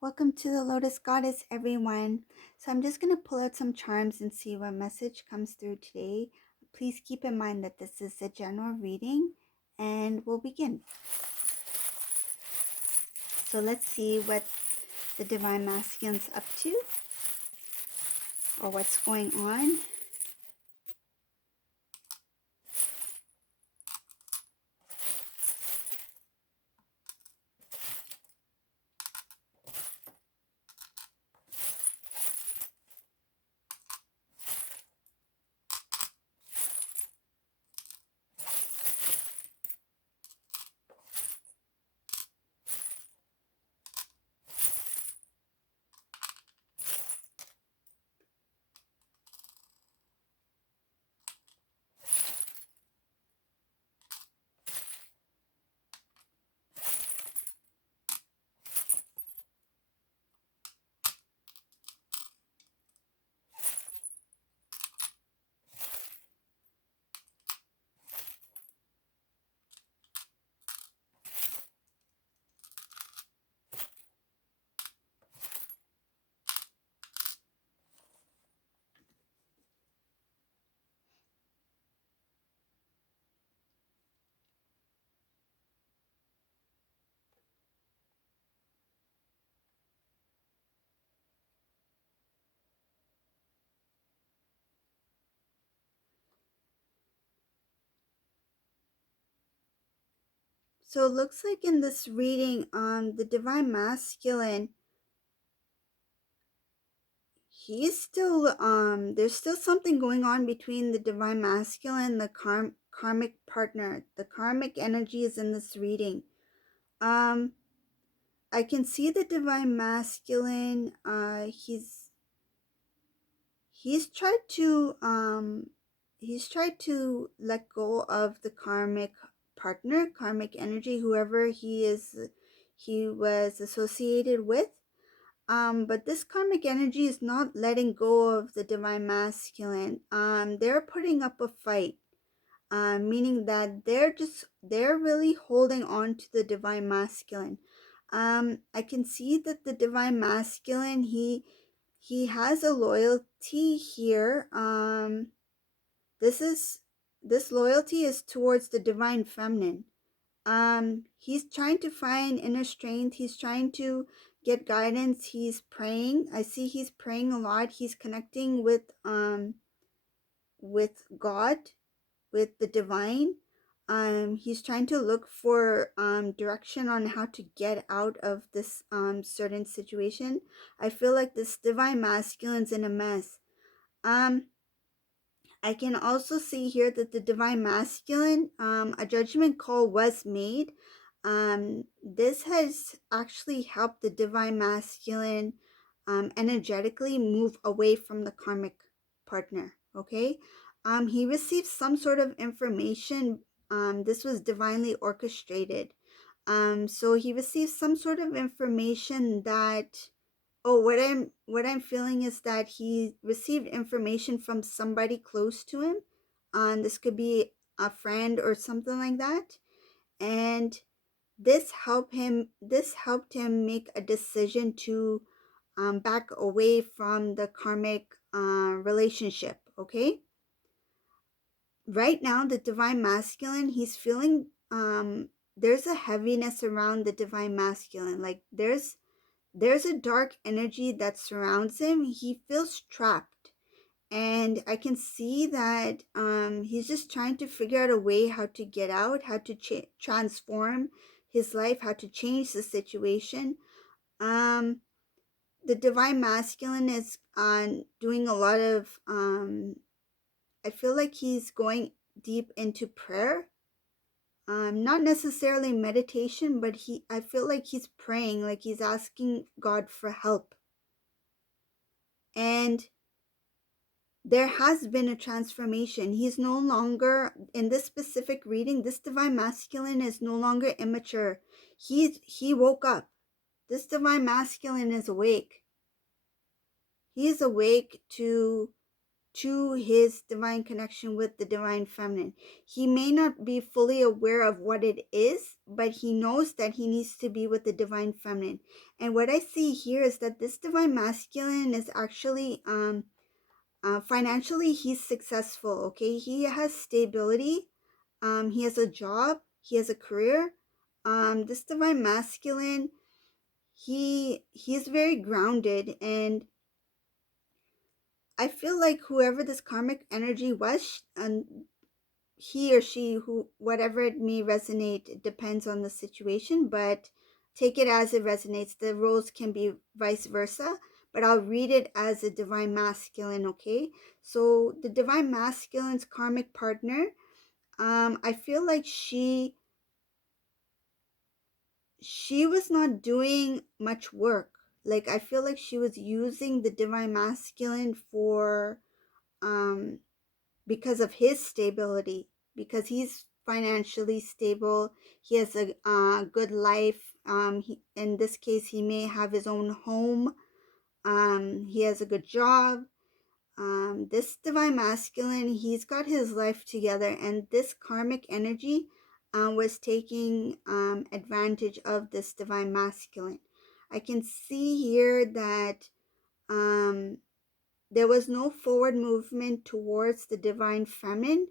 Welcome to the Lotus Goddess, everyone. So I'm just going to pull out some charms and see what message comes through today. Please keep in mind that this is a general reading and we'll begin. So let's see what the Divine Masculine's up to or what's going on. So it looks like in this reading, the Divine Masculine, he's still there's still something going on between the Divine Masculine and the karmic partner. The karmic energy is in this reading. I can see the Divine Masculine. He's tried to let go of the karmic partner, karmic energy, whoever he was associated with. But this karmic energy is not letting go of the Divine Masculine. They're putting up a fight. Meaning that they're really holding on to the Divine Masculine. I can see that the Divine Masculine, he has a loyalty here. This loyalty is towards the Divine Feminine. He's trying to find inner strength. He's trying to get guidance. He's praying. I see he's praying a lot. He's connecting with God, with the divine. He's trying to look for direction on how to get out of this certain situation. I feel like this Divine Masculine's in a mess. I can also see here that the Divine Masculine, a judgment call was made. This has actually helped the Divine Masculine energetically move away from the karmic partner. Okay. He received some sort of information. This was divinely orchestrated. So he received some sort of information that, oh, what I'm feeling is that he received information from somebody close to him. This could be a friend or something like that. And this helped him make a decision to back away from the karmic relationship. Okay. Right now, the Divine Masculine, he's feeling there's a heaviness around the Divine Masculine. Like there's a dark energy that surrounds him. He feels trapped. And I can see that he's just trying to figure out a way how to get out, how to transform his life, how to change the situation. The Divine Masculine is doing a lot of, I feel like he's going deep into prayer. Not necessarily meditation, but I feel like he's praying, like he's asking God for help. And there has been a transformation. He's no longer, in this specific reading, this Divine Masculine is no longer immature. He woke up. This Divine Masculine is awake. He is awake to to his divine connection with the divine feminine. He may not be fully aware of what it is, but he knows that he needs to be with the divine feminine. And what I see here is that this divine masculine is actually financially, he's successful. Okay, he has stability. He has a job. He has a career. This divine masculine, he's very grounded, and I feel like whoever this karmic energy was, he or she, who whatever it may resonate, it depends on the situation, but take it as it resonates. The roles can be vice versa, but I'll read it as a divine masculine. Okay, so the divine masculine's karmic partner, I feel like she was not doing much work. Like, I feel like she was using the divine masculine for because of his stability, because he's financially stable. He has a good life. In this case, he may have his own home. He has a good job. This divine masculine, he's got his life together, and this karmic energy was taking advantage of this divine masculine. I can see here that there was no forward movement towards the divine feminine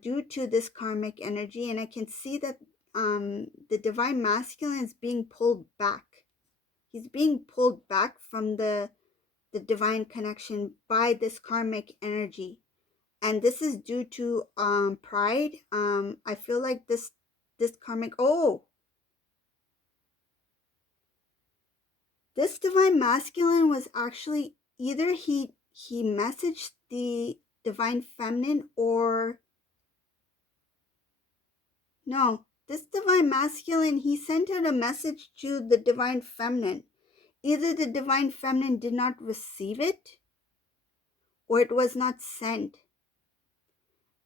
due to this karmic energy, and I can see that the divine masculine is being pulled back. He's being pulled back from the divine connection by this karmic energy, and this is due to pride. I feel like this karmic, this divine masculine was actually either he messaged the divine feminine, or no, this divine masculine, he sent out a message to the divine feminine. Either the divine feminine did not receive it, or it was not sent.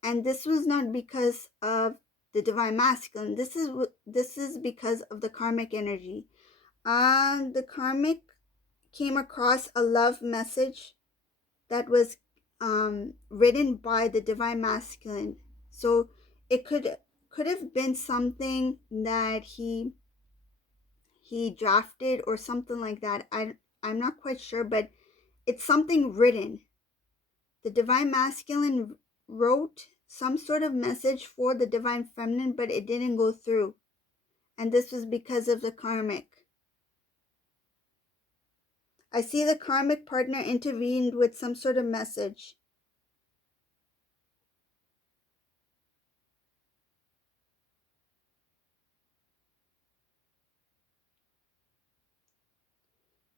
And this was not because of the divine masculine. This is because of the karmic energy. The karmic came across a love message that was written by the divine masculine. So it could have been something that he drafted or something like that. I'm not quite sure, but it's something written. The divine masculine wrote some sort of message for the divine feminine, but it didn't go through. And this was because of the karmic. I see the karmic partner intervened with some sort of message.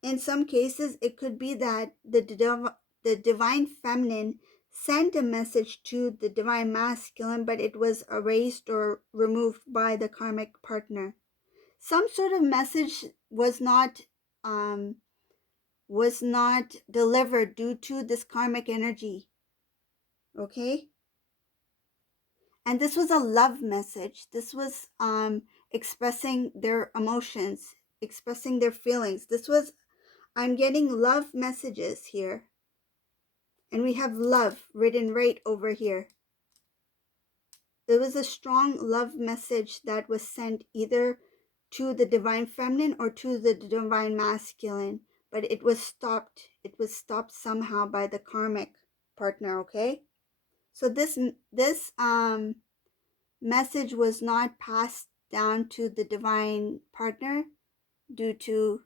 In some cases, it could be that the divine feminine sent a message to the divine masculine, but it was erased or removed by the karmic partner. Some sort of message was not delivered due to this karmic energy. Okay? And this was a love message. This was expressing their emotions, expressing their feelings. I'm getting love messages here. And we have love written right over here. There was a strong love message that was sent either to the divine feminine or to the divine masculine, but it was stopped. It was stopped somehow by the karmic partner, okay? So this message was not passed down to the divine partner due to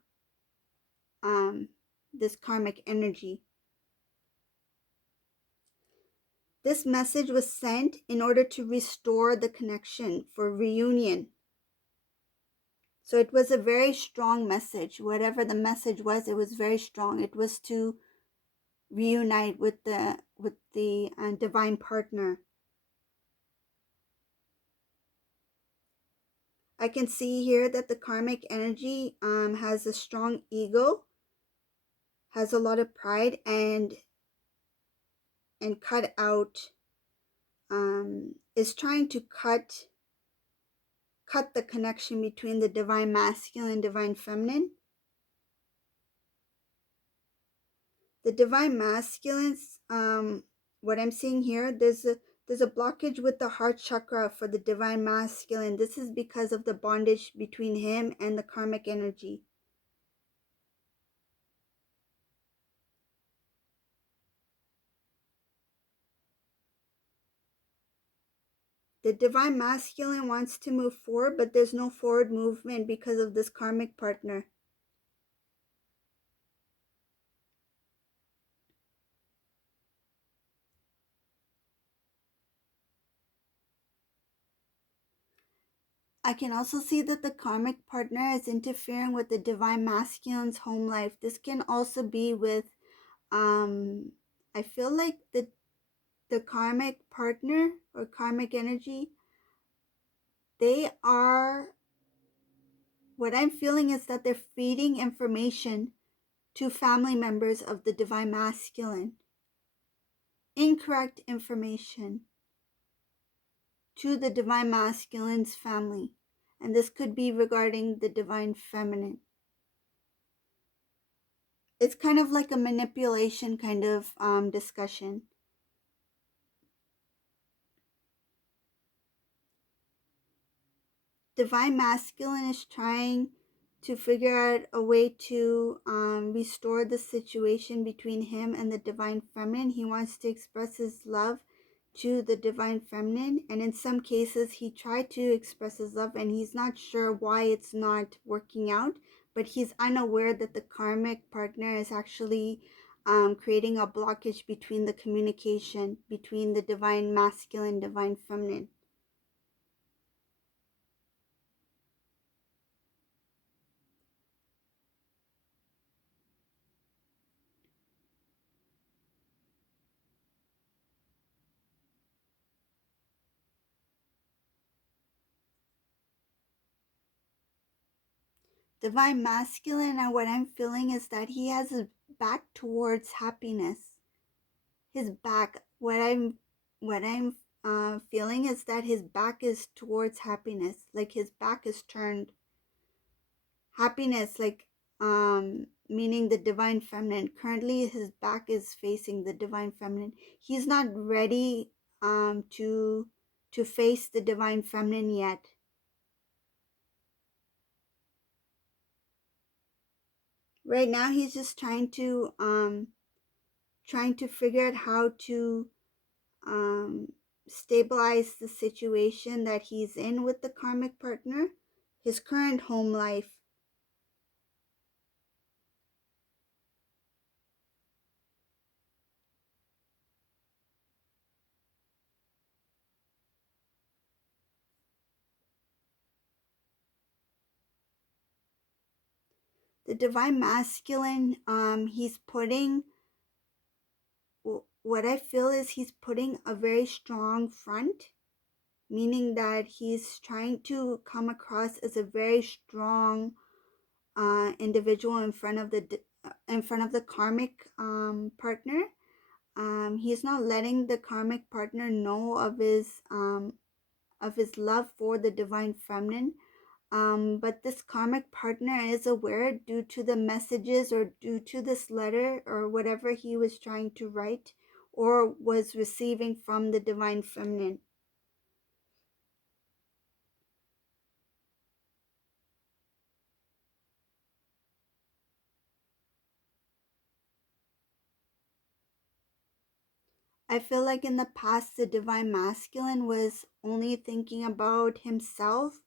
this karmic energy. This message was sent in order to restore the connection for reunion. So it was a very strong message. Whatever the message was, it was very strong. It was to reunite with the divine partner. I can see here that the karmic energy has a strong ego, has a lot of pride, and cut out, is trying to cut the connection between the divine masculine and divine feminine. The divine masculine's um what I'm seeing here, there's a blockage with the heart chakra for the divine masculine. This is because of the bondage between him and the karmic energy. The divine masculine wants to move forward, but there's no forward movement because of this karmic partner. I can also see that the karmic partner is interfering with the divine masculine's home life. This can also be with um I feel like the karmic partner or karmic energy, they are, what I'm feeling is that they're feeding information to family members of the divine masculine. Incorrect information to the divine masculine's family. And this could be regarding the divine feminine. It's kind of like a manipulation kind of discussion. Divine masculine is trying to figure out a way to restore the situation between him and the divine feminine. He wants to express his love to the divine feminine, and in some cases he tried to express his love and he's not sure why it's not working out, but he's unaware that the karmic partner is actually creating a blockage between the communication between the divine masculine, divine feminine. Divine masculine, and what I'm feeling is that he has his back towards happiness. His back, what I'm feeling is that his back is towards happiness, like his back is turned. Happiness, like meaning the divine feminine. Currently his back is facing the divine feminine. He's not ready to face the divine feminine yet. Right now he's just trying to figure out how to um, stabilize the situation that he's in with the karmic partner, his current home life. The divine masculine, he's putting, what I feel is he's putting a very strong front, meaning that he's trying to come across as a very strong individual in front of the karmic partner. He's not letting the karmic partner know of his love for the divine feminine. But this karmic partner is aware due to the messages or due to this letter or whatever he was trying to write or was receiving from the divine feminine. I feel like in the past, the divine masculine was only thinking about himself.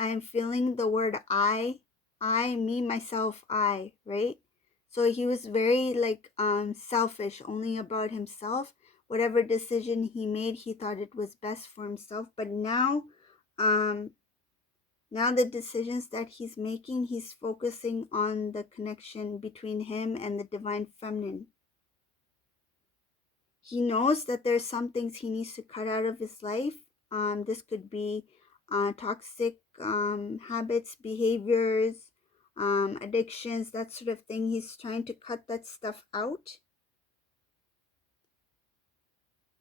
I'm feeling the word I, me, myself, I, right? So he was very like selfish, only about himself. Whatever decision he made, he thought it was best for himself. But um, now the decisions that he's making, he's focusing on the connection between him and the divine feminine. He knows that there's some things he needs to cut out of his life. This could be toxic habits, behaviors, addictions, that sort of thing. He's trying to cut that stuff out.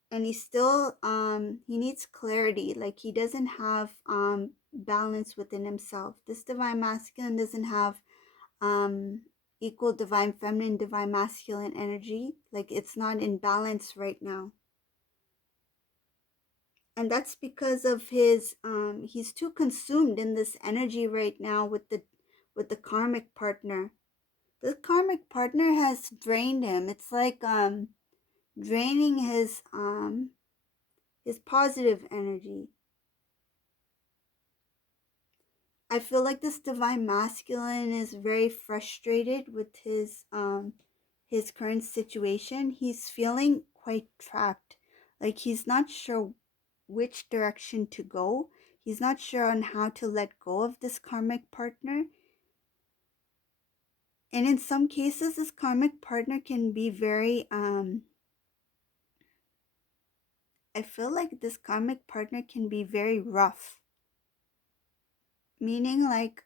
And he still, he needs clarity. Like he doesn't have balance within himself. This divine masculine doesn't have um, equal divine feminine, divine masculine energy. Like it's not in balance right now. And that's because of his he's too consumed in this energy right now with the karmic partner. The karmic partner has drained him. It's like draining his positive energy. I feel like this divine masculine is very frustrated with his current situation. He's feeling quite trapped. Like he's not sure which direction to go. He's not sure on how to let go of this karmic partner. And in some cases this karmic partner can be very I feel like this karmic partner can be very rough. Meaning like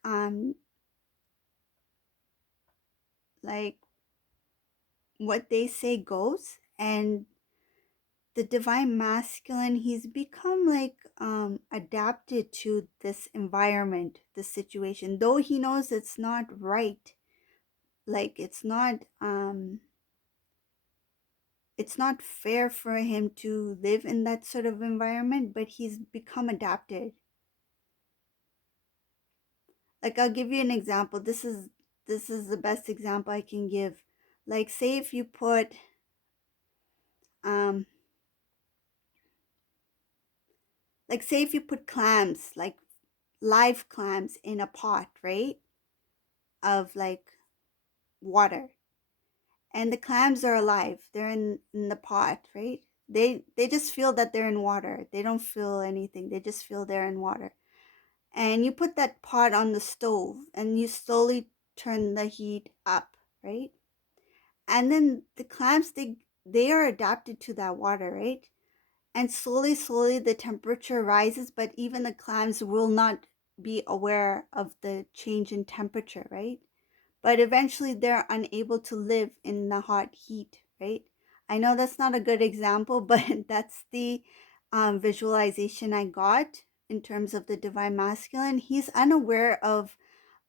what they say goes, and the divine masculine, he's become like adapted to this environment, this situation, though he knows it's not right. Like it's not fair for him to live in that sort of environment, but he's become adapted. Like I'll give you an example. This is the best example I can give. Like say if you put um say if you put clams, like live clams in a pot, right? Of like water. And the clams are alive. They're in the pot, right? They just feel that they're in water. They don't feel anything. They just feel they're in water. And you put that pot on the stove and you slowly turn the heat up, right? And then the clams, they are adapted to that water, right? And slowly the temperature rises, but even the clams will not be aware of the change in temperature, right? But eventually they're unable to live in the hot heat, right? I know that's not a good example, but that's the visualization I got in terms of the divine masculine. He's unaware of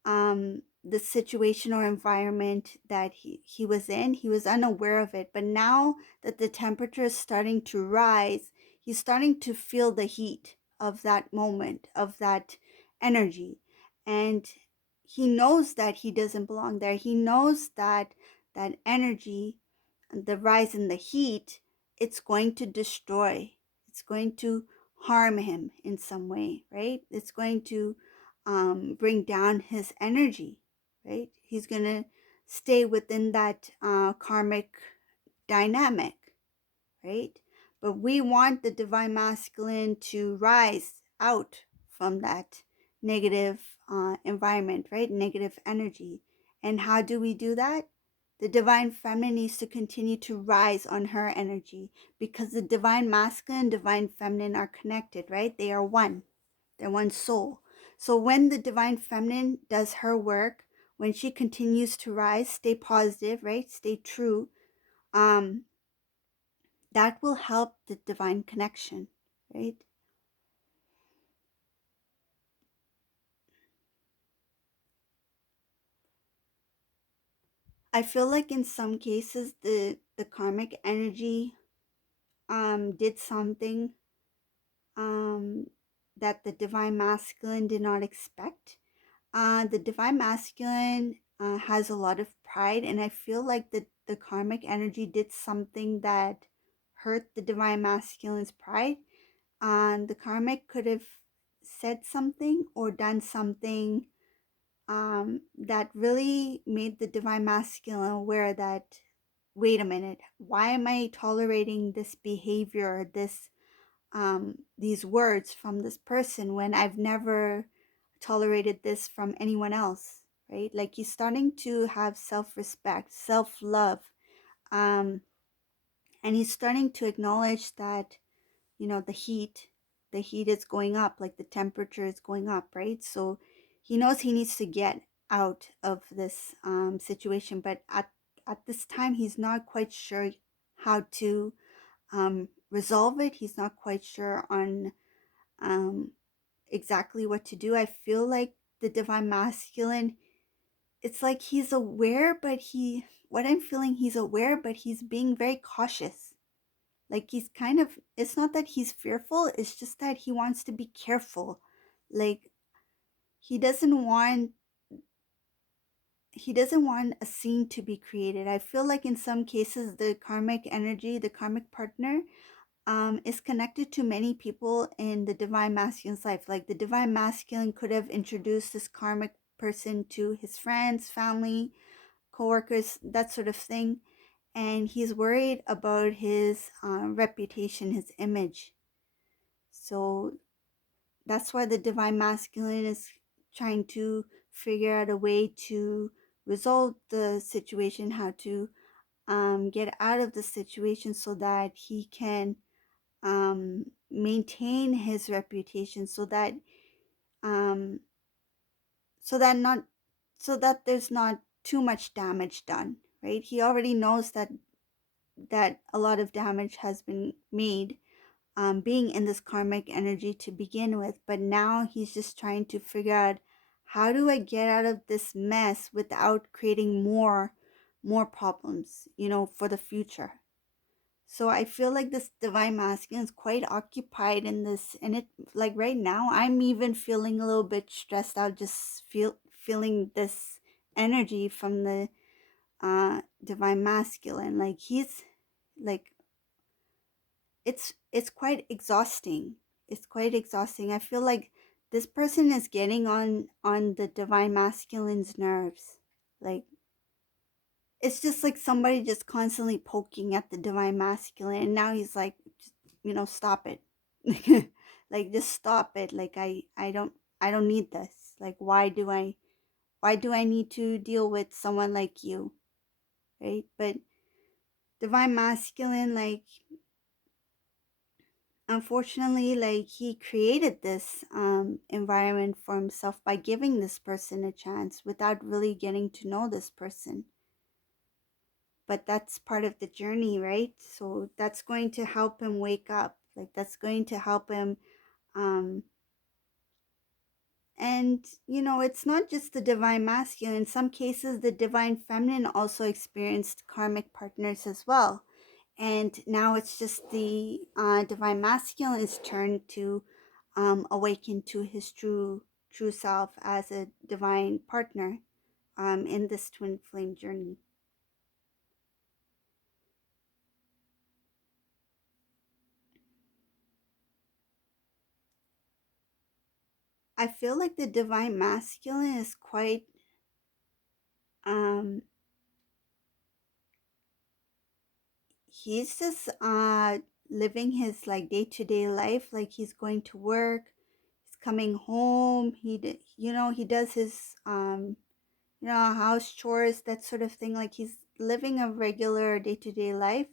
the situation or environment that he was in. He was unaware of it. But now that the temperature is starting to rise, he's starting to feel the heat of that moment, of that energy. And he knows that he doesn't belong there. He knows that that energy, the rise in the heat, it's going to destroy. It's going to harm him in some way, right? It's going to bring down his energy, right? He's going to stay within that karmic dynamic, right? But we want the divine masculine to rise out from that negative environment, right? Negative energy. And how do we do that? The divine feminine needs to continue to rise on her energy, because the divine masculine and divine feminine are connected, right? They are one. They're one soul. So when the divine feminine does her work, when she continues to rise, stay positive, right? Stay true. Um, that will help the divine connection, right? I feel like in some cases the karmic energy did something um that the divine masculine did not expect. The divine masculine has a lot of pride, and I feel like the karmic energy did something that hurt the divine masculine's pride. The karmic could have said something or done something that really made the divine masculine aware that, wait a minute, why am I tolerating this behavior, these words from this person when I've never tolerated this from anyone else, right? Like he's starting to have self-respect, self-love, um, and he's starting to acknowledge that, the heat is going up, like the temperature is going up, right? So he knows he needs to get out of this situation, but at this time he's not quite sure how to resolve it. He's not quite sure on um, exactly what to do. I feel like the divine masculine, it's like he's aware, but what I'm feeling, he's aware, but he's being very cautious. Like he's kind of, it's not that he's fearful, it's just that he wants to be careful. Like he doesn't want he doesn't want a scene to be created. I feel like in some cases the karmic energy, the karmic partner, is connected to many people in the divine masculine's life. Like the divine masculine could have introduced this karmic person to his friends, family, coworkers, that sort of thing. And he's worried about his reputation, his image. So that's why the divine masculine is trying to figure out a way to resolve the situation, how to get out of the situation so that he can maintain his reputation, um, so that not so that there's not too much damage done. Right? He already knows that a lot of damage has been made, being in this karmic energy to begin with, but now he's just trying to figure out, how do I get out of this mess without creating more problems, for the future. So I feel like this divine masculine is quite occupied in this, and it, like right now I'm even feeling a little bit stressed out, just feeling this energy from the divine masculine. Like he's like, it's quite exhausting. It's quite exhausting. I feel like this person is getting on the divine masculine's nerves. Like it's just like somebody just constantly poking at the divine masculine, and now he's like, stop it. Like just stop it. Like I don't need this. Like why do I need to deal with someone like you, right? But divine masculine, like, unfortunately, like he created this environment for himself by giving this person a chance without really getting to know this person. But that's part of the journey, right? So that's going to help him wake up. Like that's going to help him. um and it's not just the divine masculine. In some cases the divine feminine also experienced karmic partners as well, and now it's just the divine masculine's turn to awaken to his true self as a divine partner in this twin flame journey. I feel like the divine masculine is quite um he's just living his like day-to-day life. Like he's going to work, he's coming home, he does his house chores, that sort of thing. Like he's living a regular day-to-day life.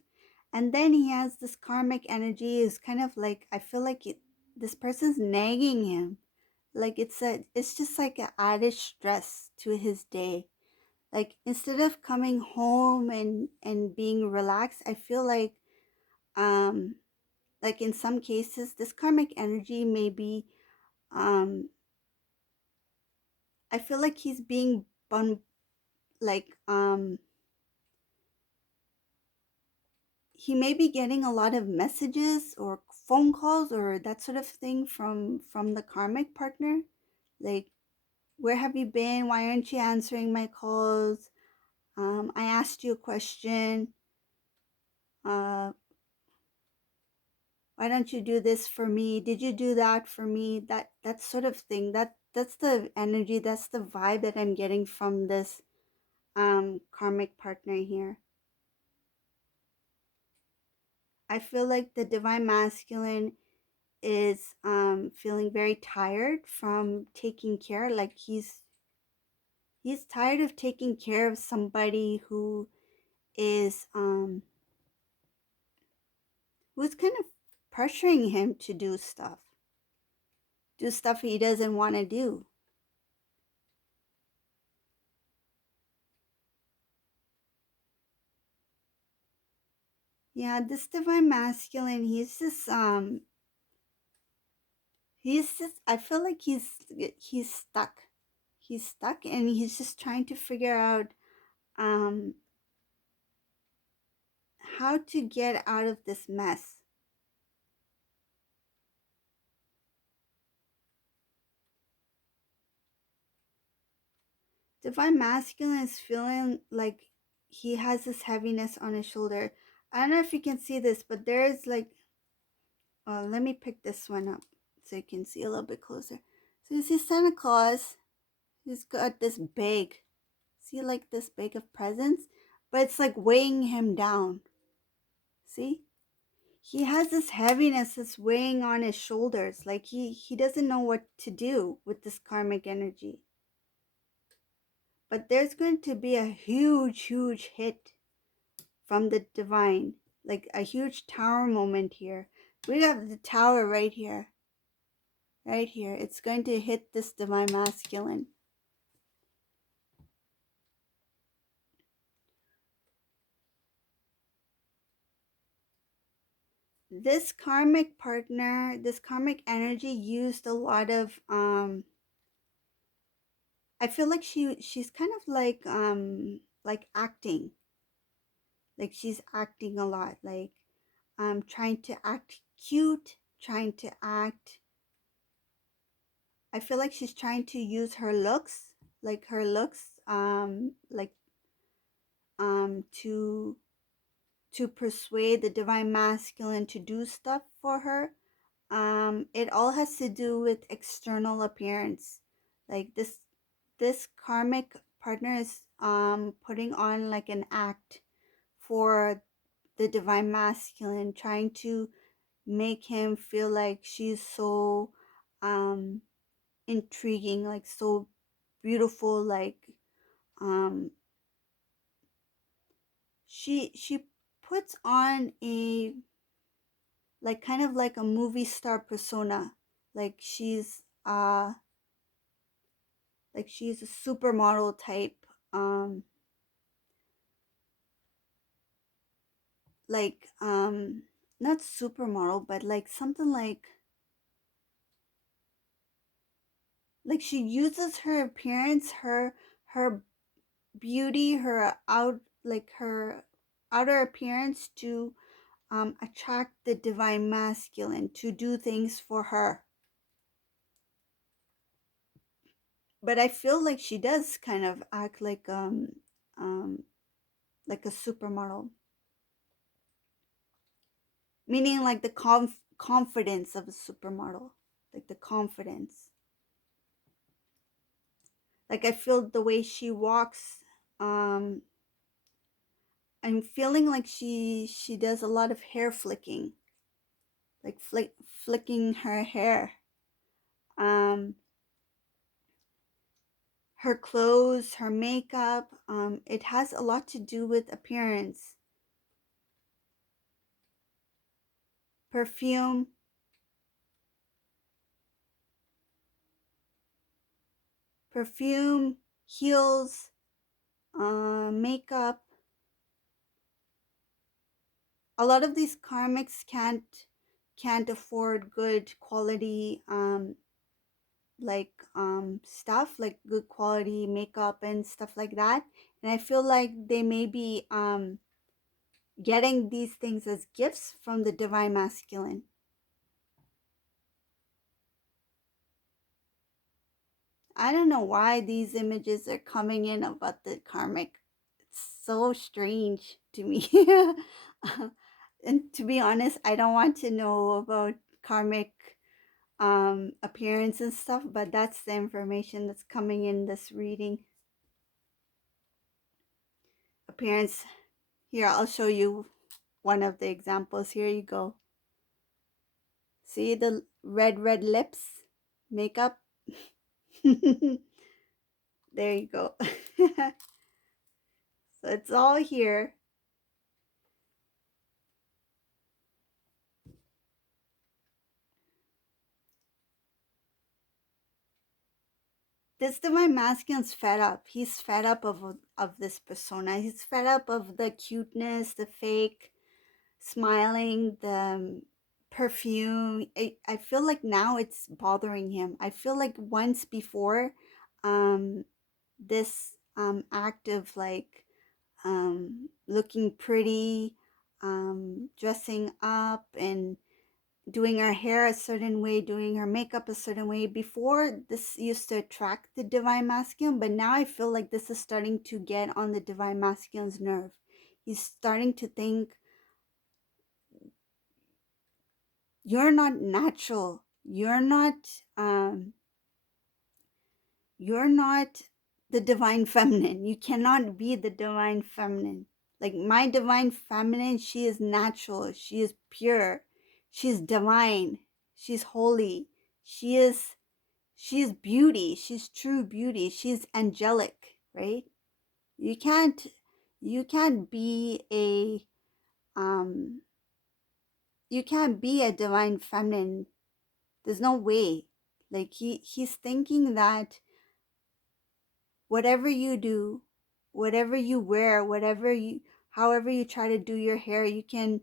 And then he has this karmic energy, is kind of like, I feel like this person's nagging him. Like it's just like an added stress to his day. Like instead of coming home and being relaxed, I feel um like in some cases this karmic energy may be, um I feel like he's being like he may be getting a lot of messages or phone calls or that sort of thing from the karmic partner. Like, where have you been? Why aren't you answering my calls? I asked you a question. uh why don't you do this for me? Did you do that for me? That sort of thing. That's the energy, that's the vibe that I'm getting from this karmic partner here. I feel like the divine masculine is feeling very tired from taking care. Like he's tired of taking care of somebody is who's kind of pressuring him to do stuff he doesn't want to do. Yeah, this divine masculine, he's just, I feel like he's stuck. he's stuck and he's just trying to figure out um how to get out of this mess. Divine Masculine is feeling like he has this heaviness on his shoulder. I don't know if you can see this, but there's like, let me pick this one up so you can see a little bit closer. So you see Santa Claus, he's got this bag. See, like this bag of presents, but it's like weighing him down. See? He has this heaviness that's weighing on his shoulders. Like he doesn't know what to do with this karmic energy. But there's going to be a huge hit from the divine, like a huge tower moment here. We have the tower right here. Right here. It's going to hit this divine masculine. This karmic partner, this karmic energy used a lot of I feel like she's kind of like acting. Like she's acting a lot, like trying to act cute, trying to act, I feel like she's trying to use her looks, like her looks like to persuade the divine masculine to do stuff for her. It all has to do with external appearance. Like this karmic partner is putting on like an act for the divine masculine, trying to make him feel like she's so um intriguing, like so beautiful, like um she puts on a like kind of like a movie star persona, like she's a supermodel type, um like not supermodel, but like something like she uses her appearance, her beauty, her out like her outer appearance to attract the divine masculine to do things for her. But I feel like she does kind of act um like a supermodel, meaning like the confidence of a supermodel, like the confidence. Like I feel the way she walks, um I'm feeling like she does a lot of hair flicking, like flicking her hair. Um Her clothes, her makeup, it has a lot to do with appearance. Perfume, perfume, heels, makeup. A lot of these karmics can't afford good quality stuff, like good quality makeup and stuff like that. And I feel like they may be getting these things as gifts from the divine masculine. I don't know why these images are coming in about the karmic. It's so strange to me. And to be honest, I don't want to know about karmic appearance and stuff, but that's the information that's coming in this reading. Appearance. Here, I'll show you one of the examples. Here you go. See the red lips? Makeup? There you go. So it's all here. This divine masculine's fed up. He's fed up of this persona. He's fed up of the cuteness, the fake smiling, the perfume. I feel like now it's bothering him. I feel like once before, this act of like looking pretty, dressing up, and doing our hair a certain way, doing her makeup a certain way. Before, this used to attract the divine masculine, but now I feel like this is starting to get on the divine masculine's nerve. He's starting to think, you're not natural. You're not the divine feminine. You cannot be the divine feminine. Like my divine feminine, she is natural. She is pure. She is divine. She's holy. She is beauty. She's true beauty. She's angelic, right? You can't be a you can't be a divine feminine. There's no way. Like he's thinking that whatever you do, whatever you wear, however you try to do your hair, you can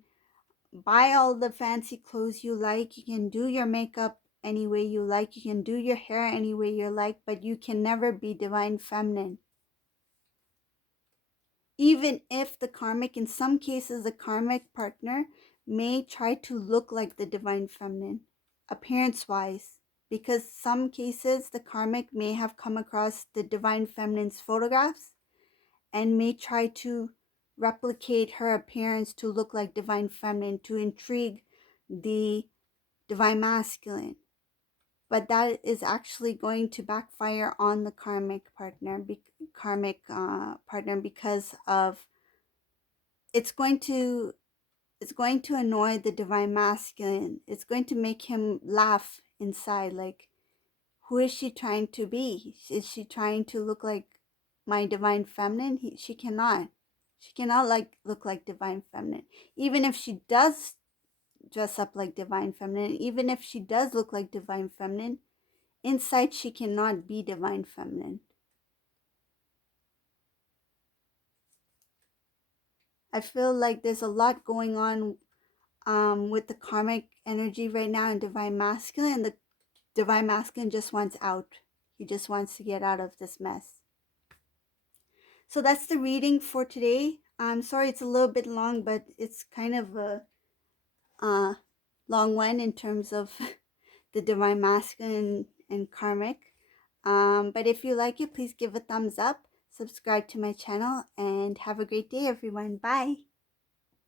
buy all the fancy clothes you like, you can do your makeup any way you like, you can do your hair any way you like, but you can never be divine feminine. Even if the karmic, in some cases, the karmic partner may try to look like the divine feminine, appearance wise, because some cases the karmic may have come across the divine feminine's photographs and may try to replicate her appearance to look like divine feminine to intrigue the divine masculine. But that is actually going to backfire on the karmic partner, because of it's going to annoy the divine masculine. It's going to make him laugh inside, like, who is she trying to be? Is she trying to look like my divine feminine? She cannot. She cannot look like divine feminine. Even if she does dress up like divine feminine, even if she does look like divine feminine, inside she cannot be divine feminine. I feel like there's a lot going on with the karmic energy right now in divine masculine, and the divine masculine just wants out. He just wants to get out of this mess. So that's the reading for today. I'm sorry it's a little bit long, but it's kind of a long one in terms of the divine masculine and karmic. But if you like it, please give a thumbs up, subscribe to my channel, and have a great day, everyone. Bye.